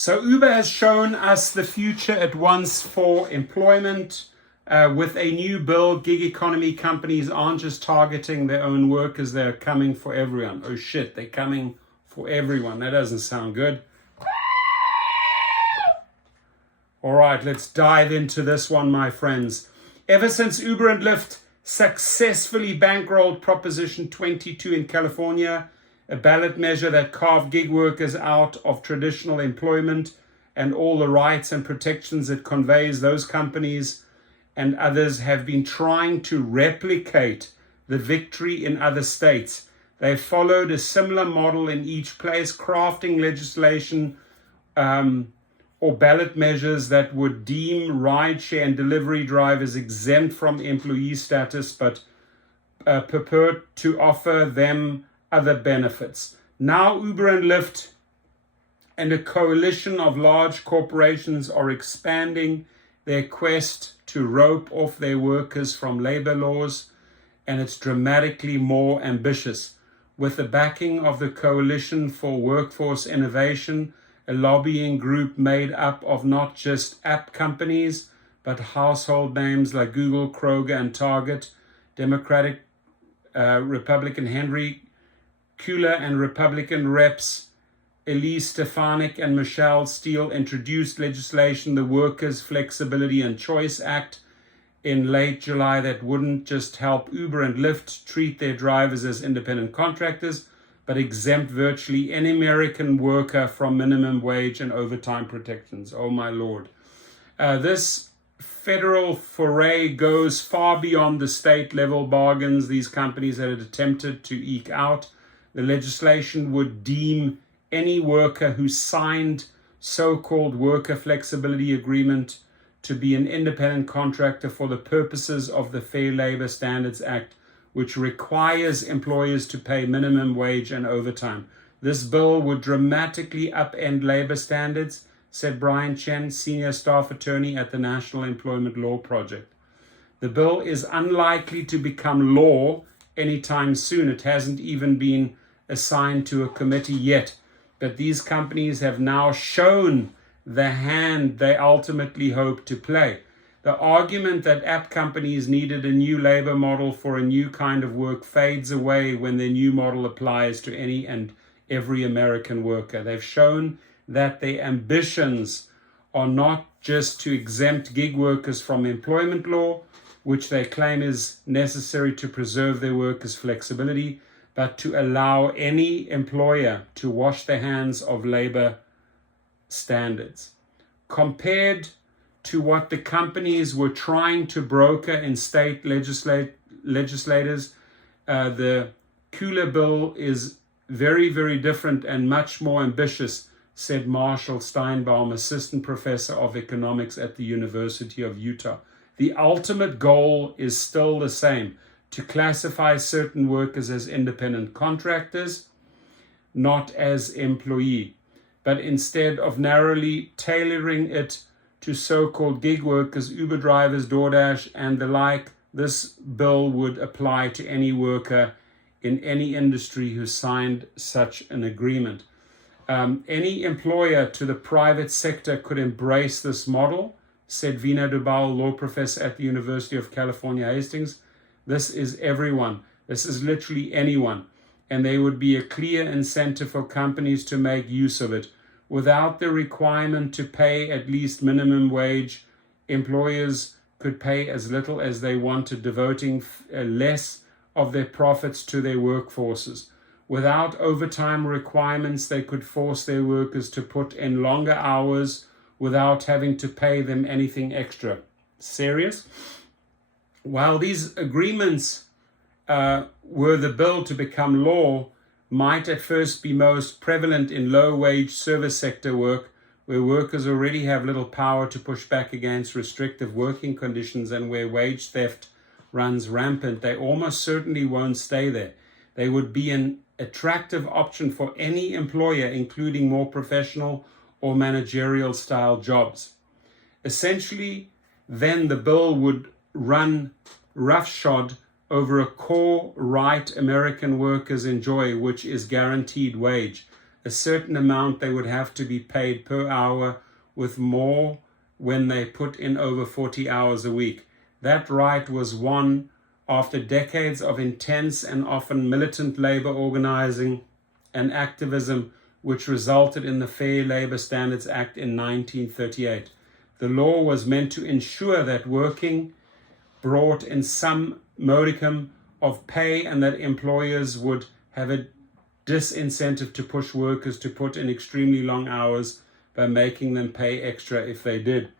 So Uber has shown us the future it wants for employment. With a new bill, gig economy companies aren't just targeting their own workers, they're coming for everyone. Oh shit, they're coming for everyone. That doesn't sound good. All right, let's dive into this one, my friends. Ever since Uber and Lyft successfully bankrolled Proposition 22 in California, a ballot measure that carved gig workers out of traditional employment and all the rights and protections it conveys, those companies and others have been trying to replicate the victory in other states. They followed a similar model in each place, crafting legislation or ballot measures that would deem rideshare and delivery drivers exempt from employee status, but purport to offer them other benefits. Now Uber and Lyft and a coalition of large corporations are expanding their quest to rope off their workers from labor laws, and it's dramatically more ambitious. With the backing of the Coalition for Workforce Innovation, a lobbying group made up of not just app companies, but household names like Google, Kroger, and Target, Democratic Republican Henry Cuellar and Republican reps Elise Stefanik and Michelle Steele introduced legislation, the Workers' Flexibility and Choice Act, in late July that wouldn't just help Uber and Lyft treat their drivers as independent contractors, but exempt virtually any American worker from minimum wage and overtime protections. Oh my Lord. This federal foray goes far beyond the state level bargains these companies had attempted to eke out. The legislation would deem any worker who signed so-called worker flexibility agreement to be an independent contractor for the purposes of the Fair Labor Standards Act, which requires employers to pay minimum wage and overtime. This bill would dramatically upend labor standards, said Brian Chen, senior staff attorney at the National Employment Law Project. The bill is unlikely to become law anytime soon. It hasn't even been assigned to a committee yet, but these companies have now shown the hand they ultimately hope to play. The argument that app companies needed a new labor model for a new kind of work fades away when their new model applies to any and every American worker. They've shown that their ambitions are not just to exempt gig workers from employment law, which they claim is necessary to preserve their workers' flexibility, but to allow any employer to wash their hands of labor standards. Compared to what the companies were trying to broker in state legislators, the Cuellar bill is very, very different and much more ambitious, said Marshall Steinbaum, assistant professor of economics at the University of Utah. The ultimate goal is still the same: to classify certain workers as independent contractors, not as employee, but instead of narrowly tailoring it to so-called gig workers, Uber drivers, DoorDash, and the like, this bill would apply to any worker in any industry who signed such an agreement. Any employer to the private sector could embrace this model, said Vina Dubal, law professor at the University of California, Hastings. This is everyone. This is literally anyone. And there would be a clear incentive for companies to make use of it. Without the requirement to pay at least minimum wage, employers could pay as little as they wanted, devoting less of their profits to their workforces. Without overtime requirements, they could force their workers to put in longer hours without having to pay them anything extra. Serious? While these agreements were the bill to become law, might at first be most prevalent in low-wage service sector work, where workers already have little power to push back against restrictive working conditions and where wage theft runs rampant, they almost certainly won't stay there. They would be an attractive option for any employer, including more professional or managerial style jobs. Essentially, then the bill would run roughshod over a core right American workers enjoy, which is guaranteed wage. a certain amount they would have to be paid per hour, with more when they put in over 40 hours a week. That right was won after decades of intense and often militant labor organizing and activism, which resulted in the Fair Labor Standards Act in 1938. The law was meant to ensure that working brought in some modicum of pay and that employers would have a disincentive to push workers to put in extremely long hours by making them pay extra if they did.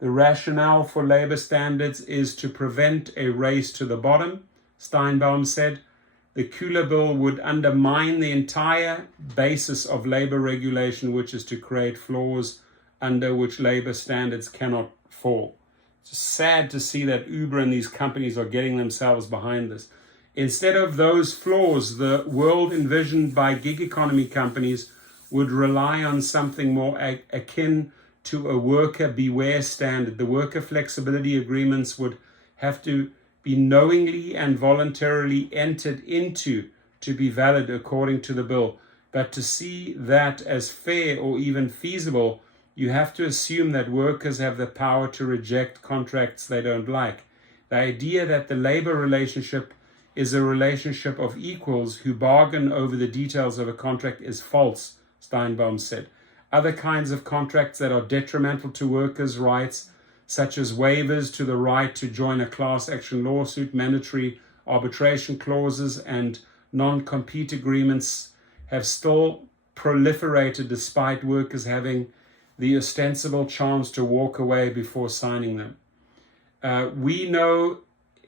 The rationale for labor standards is to prevent a race to the bottom, Steinbaum said. The Kula bill would undermine the entire basis of labor regulation, which is to create floors under which labor standards cannot fall. It's sad to see that Uber and these companies are getting themselves behind this. Instead of those floors, the world envisioned by gig economy companies would rely on something more akin to a worker beware standard. The worker flexibility agreements would have to be knowingly and voluntarily entered into to be valid according to the bill. But to see that as fair or even feasible, you have to assume that workers have the power to reject contracts they don't like. The idea that the labor relationship is a relationship of equals who bargain over the details of a contract is false, Steinbaum said. Other kinds of contracts that are detrimental to workers' rights, such as waivers to the right to join a class action lawsuit, mandatory arbitration clauses, and non-compete agreements, have still proliferated despite workers having the ostensible chance to walk away before signing them. We know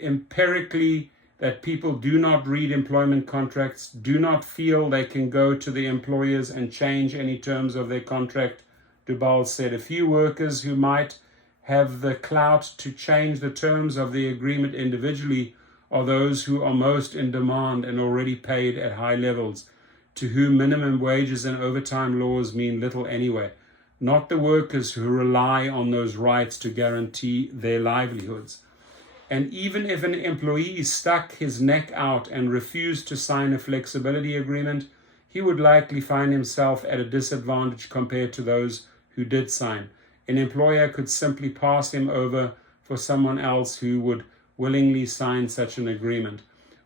empirically that people do not read employment contracts, do not feel they can go to the employers and change any terms of their contract, Dubal said. A few workers who might have the clout to change the terms of the agreement individually are those who are most in demand and already paid at high levels, to whom minimum wages and overtime laws mean little anyway, not the workers who rely on those rights to guarantee their livelihoods. And even if an employee stuck his neck out and refused to sign a flexibility agreement, he would likely find himself at a disadvantage compared to those who did sign. An employer could simply pass him over for someone else who would willingly sign such an agreement.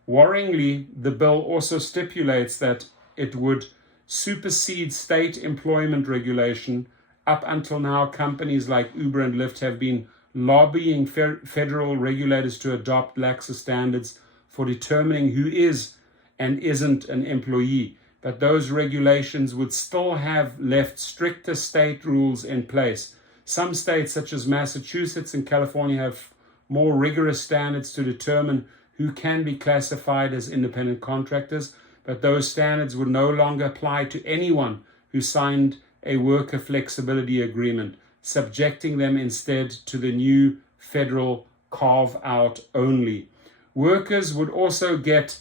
Worryingly, the bill also stipulates that it would supersede state employment regulation. Up until now, companies like Uber and Lyft have been lobbying federal regulators to adopt laxer standards for determining who is and isn't an employee. But those regulations would still have left stricter state rules in place. Some states, such as Massachusetts and California, have more rigorous standards to determine who can be classified as independent contractors, but those standards would no longer apply to anyone who signed a worker flexibility agreement, subjecting them instead to the new federal carve-out only. Workers would also get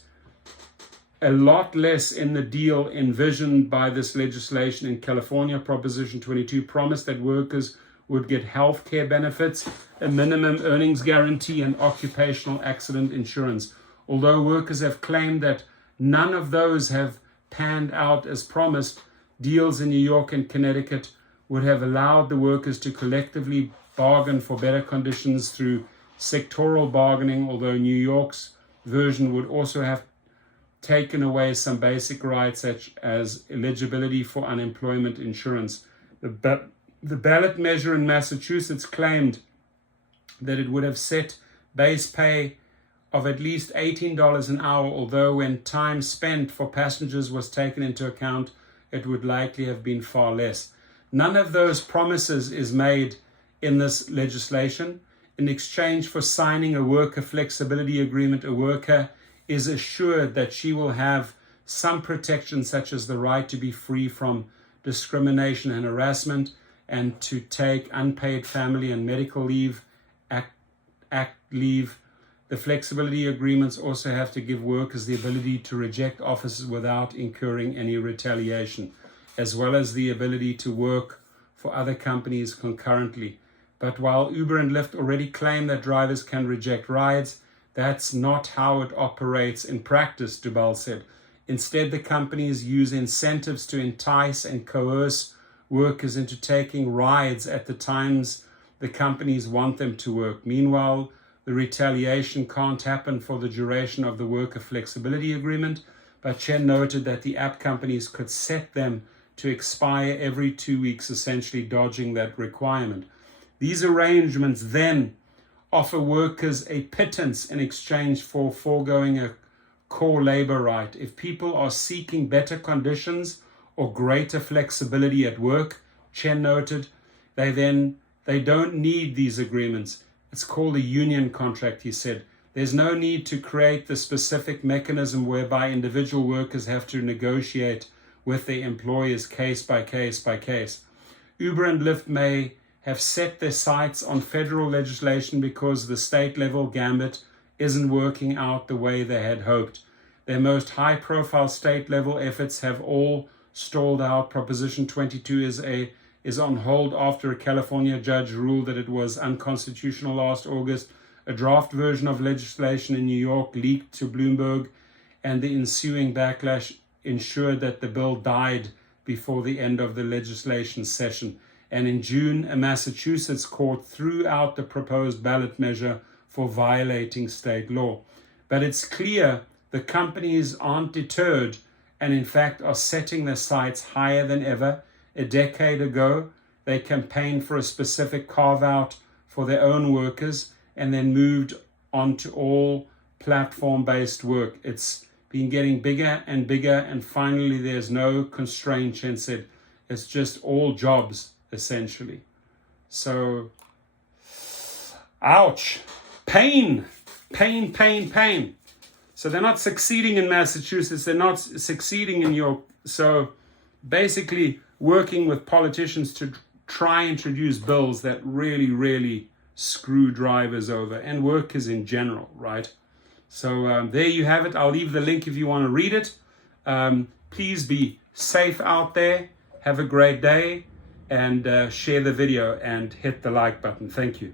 a lot less in the deal envisioned by this legislation. In California, Proposition 22 promised that workers would get health care benefits, a minimum earnings guarantee, and occupational accident insurance. Although workers have claimed that none of those have panned out as promised, deals in New York and Connecticut would have allowed the workers to collectively bargain for better conditions through sectoral bargaining, although New York's version would also have taken away some basic rights such as eligibility for unemployment insurance. The ballot measure in Massachusetts claimed that it would have set base pay of at least $18 an hour, although when time spent for passengers was taken into account, it would likely have been far less. None of those promises is made in this legislation. In exchange for signing a worker flexibility agreement, a worker is assured that she will have some protection, such as the right to be free from discrimination and harassment, and to take unpaid family and medical leave, act leave. The flexibility agreements also have to give workers the ability to reject offers without incurring any retaliation, as well as the ability to work for other companies concurrently. But while Uber and Lyft already claim that drivers can reject rides, that's not how it operates in practice, Dubal said. Instead, the companies use incentives to entice and coerce workers into taking rides at the times the companies want them to work. Meanwhile, the retaliation can't happen for the duration of the worker flexibility agreement, but Chen noted that the app companies could set them to expire every 2 weeks, essentially dodging that requirement. These arrangements then offer workers a pittance in exchange for foregoing a core labor right. If people are seeking better conditions or greater flexibility at work, Chen noted, they don't need these agreements. It's called a union contract, he said. There's no need to create the specific mechanism whereby individual workers have to negotiate with their employers case by case by case. Uber and Lyft may have set their sights on federal legislation because the state-level gambit isn't working out the way they had hoped. Their most high-profile state-level efforts have all stalled out. Proposition 22 is on hold after a California judge ruled that it was unconstitutional last August. A draft version of legislation in New York leaked to Bloomberg, and the ensuing backlash ensured that the bill died before the end of the legislation session. And in June, a Massachusetts court threw out the proposed ballot measure for violating state law. But it's clear the companies aren't deterred and in fact are setting their sights higher than ever. A decade ago, they campaigned for a specific carve-out for their own workers and then moved on to all platform-based work. It's been getting bigger and bigger, and finally there's no constraint, Chen said. It's just all jobs, essentially. So, ouch. Pain. Pain, pain, pain. So they're not succeeding in Massachusetts. They're not succeeding in York. So basically working with politicians to try and introduce bills that really, really screw drivers over and workers in general, right? So there you have it. I'll leave the link if you want to read it. Please be safe out there. Have a great day and share the video and hit the like button. Thank you.